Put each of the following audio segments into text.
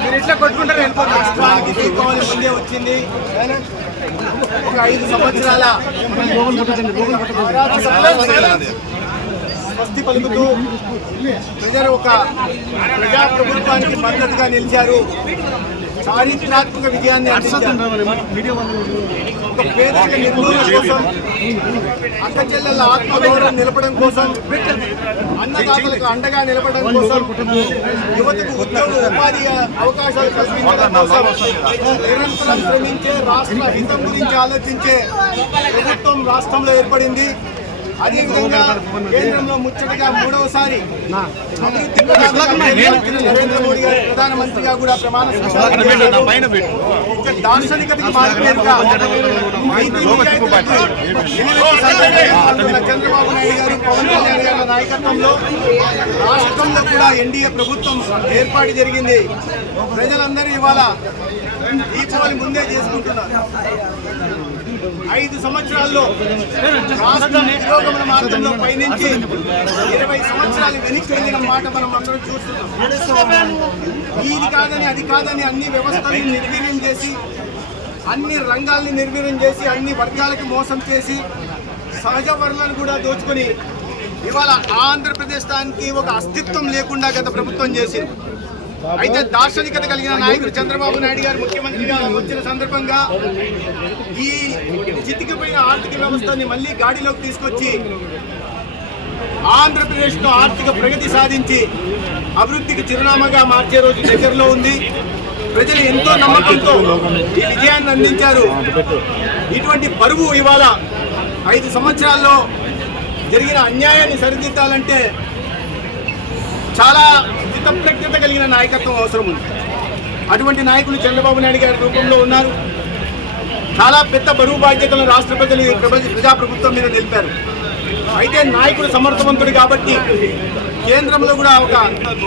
మీరు ఇట్లా కొట్టుకుంటారు రాష్ట్రానికి దీపావళి ముందే వచ్చింది ఒక ఐదు సంవత్సరాల స్వస్తి పలుకుతూ ప్రజలు ఒక ప్రజాప్రభుత్వానికి మద్దతుగా నిలిచారు. చారిత్రాత్మక విజయాన్ని ఒక పేదరిక నిర్మూలన కోసం అక్క చెల్లెల ఆత్మగౌరవం నిలపడం కోసం అన్నదాతలకు అండగా నిలపడం కోసం యువతకు ఉద్యోగ ఉపాధి అవకాశాలు కల్పించడం కోసం నిరంతరం శ్రమించే రాష్ట్ర హితం గురించి ఆలోచించే ప్రభుత్వం రాష్ట్రంలో ఏర్పడింది. అదేవిధంగా కేంద్రంలో ముచ్చటగా మూడవసారి నరేంద్ర మోడీ గారు ప్రధానమంత్రిగా కూడా ప్రమాణ దార్శనికతకి చంద్రబాబు నాయుడు గారు పవన్ కళ్యాణ్ గారి నాయకత్వంలో రాష్ట్రంలో కూడా ఎన్డీఏ ప్రభుత్వం ఏర్పాటు జరిగింది. ప్రజలందరూ ఇవాళ దీపావళి ముందే చేసుకుంటున్నారు. ఐదు సంవత్సరాల్లో రాష్ట్ర నిరోగమన మార్గంలో పయనించి ఇరవై సంవత్సరాలు వెనక్కి వెళ్ళిన మాట మనం అందరం చూస్తున్నాం. ఇది కాదని అది కాదని అన్ని వ్యవస్థలను నిర్వీర్యం చేసి అన్ని రంగాల్ని నిర్వీర్యం చేసి అన్ని వర్గాలకి మోసం చేసి సహజ వనరులను కూడా దోచుకొని ఇవాళ ఆంధ్రప్రదేశ్ దానికి ఒక అస్తిత్వం లేకుండా గత ప్రభుత్వం చేసింది. అయితే దార్శనికత కలిగిన నాయకుడు చంద్రబాబు నాయుడు గారు ముఖ్యమంత్రిగా వచ్చిన సందర్భంగా ఈ చితికిపోయిన ఆర్థిక వ్యవస్థని మళ్ళీ గాడిలోకి తీసుకొచ్చి ఆంధ్రప్రదేశ్లో ఆర్థిక ప్రగతి సాధించి అభివృద్ధికి చిరునామాగా మార్చే రోజు దగ్గరలో ఉంది. ప్రజలు ఎంతో నమ్మకంతో ఈ విజయాన్ని అందించారు. ఇటువంటి పరువు ఇవాళ ఐదు సంవత్సరాల్లో జరిగిన అన్యాయాన్ని సరిదిద్దాలంటే చాలా కృతజ్ఞత కలిగిన నాయకత్వం అవసరం ఉంది. అటువంటి నాయకులు చంద్రబాబు నాయుడు గారి రూపంలో ఉన్నారు. చాలా పెద్ద బరువు బాధ్యతలను రాష్ట్ర ప్రజలు ప్రజాప్రభుత్వం మీద నిలిపారు. అయితే నాయకుడు సమర్థవంతుడు కాబట్టి కేంద్రంలో కూడా ఒక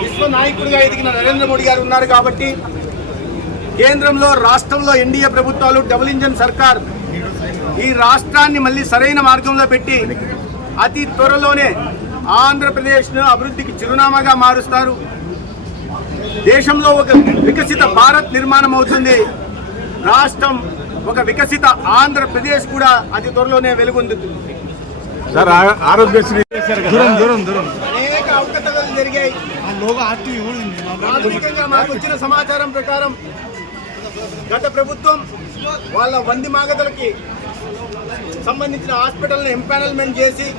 విశ్వ నాయకుడిగా ఎదిగిన నరేంద్ర మోడీ గారు ఉన్నారు కాబట్టి కేంద్రంలో రాష్ట్రంలో ఎన్డీఏ ప్రభుత్వాలు డబుల్ ఇంజన్ సర్కార్ ఈ రాష్ట్రాన్ని మళ్ళీ సరైన మార్గంలో పెట్టి అతి త్వరలోనే ఆంధ్రప్రదేశ్ను అభివృద్ధికి చిరునామాగా మారుస్తారు. దేశంలో ఒక వికసిత భారత్ నిర్మాణం అవుతుంది. రాష్ట్రం ఒక వికసిత ఆంధ్రప్రదేశ్ కూడా అతి త్వరలోనే వెలుగొందుతుంది. సార్ ఆ- ఆరోగ్యశ్రీ దూరం దూరం దూరం. అనేక జరిగాయి. ప్రాథమికంగా మాకు వచ్చిన సమాచారం ప్రకారం గత ప్రభుత్వం వాళ్ళ వంది మాగతలకి సంబంధించిన హాస్పిటల్ని ఎంపానల్మెంట్ చేసి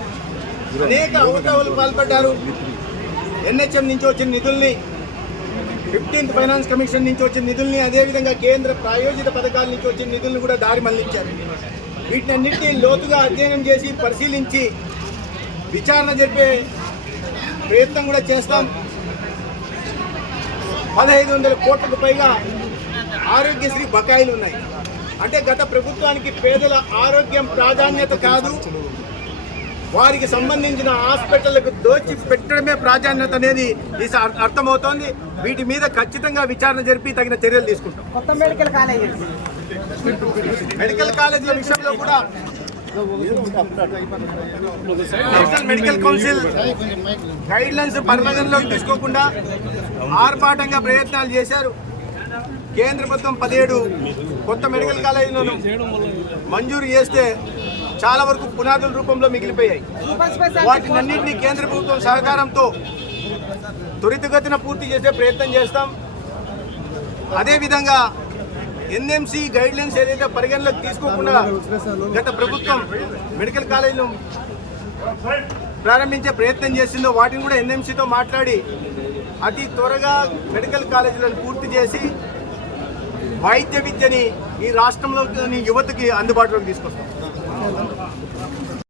అనేక అవకతవలు పాల్పడ్డారు. ఎన్హెచ్ఎం నుంచి వచ్చిన నిధుల్ని ఫిఫ్టీన్త్ ఫైనాన్స్ కమిషన్ నుంచి వచ్చిన నిధుల్ని అదేవిధంగా కేంద్ర ప్రాయోజిత పథకాల నుంచి వచ్చిన నిధుల్ని కూడా దారి మళ్ళించారు. వీటిని అన్నింటినీ లోతుగా అధ్యయనం చేసి పరిశీలించి విచారణ జరిపే ప్రయత్నం కూడా చేస్తాం. పదహైదు వందల కోట్లకు పైగా ఆరోగ్యశ్రీ బకాయిలు ఉన్నాయి. అంటే గత ప్రభుత్వానికి పేదల ఆరోగ్యం ప్రాధాన్యత కాదు. వారికి సంబంధించిన హాస్పిటళ్ళకు దోచి పెట్టడమే ప్రాధాన్యత అనేది ఈ అర్థమవుతోంది. వీటి మీద ఖచ్చితంగా విచారణ జరిపి తగిన చర్యలు తీసుకుంటాం. కొత్త మెడికల్ కాలేజ్. మెడికల్ కాలేజీల విషయంలో కూడా national medical council guide lines పరిగణలోకి తీసుకోకుండా ఆర్భాటంగా ప్రయత్నాలు చేశారు. కేంద్ర ప్రభుత్వం పదిహేడు కొత్త మెడికల్ కాలేజీలను మంజూరు చేస్తే చాలా వరకు పునాదుల రూపంలో మిగిలిపోయాయి. వాటినన్నింటినీ కేంద్ర ప్రభుత్వం సహకారంతో త్వరితగతిన పూర్తి చేసే ప్రయత్నం చేస్తాం. అదేవిధంగా ఎన్ఎంసి గైడ్ లైన్స్ ఏదైతే పరిగణలోకి తీసుకోకుండా గత ప్రభుత్వం మెడికల్ కాలేజీలు ప్రారంభించే ప్రయత్నం చేసిందో వాటిని కూడా ఎన్ఎంసితో మాట్లాడి అతి త్వరగా మెడికల్ కాలేజీలను పూర్తి చేసి వైద్య విద్యని ఈ రాష్ట్రంలోని యువతకి అందుబాటులోకి తీసుకొస్తాం. ハハハハ!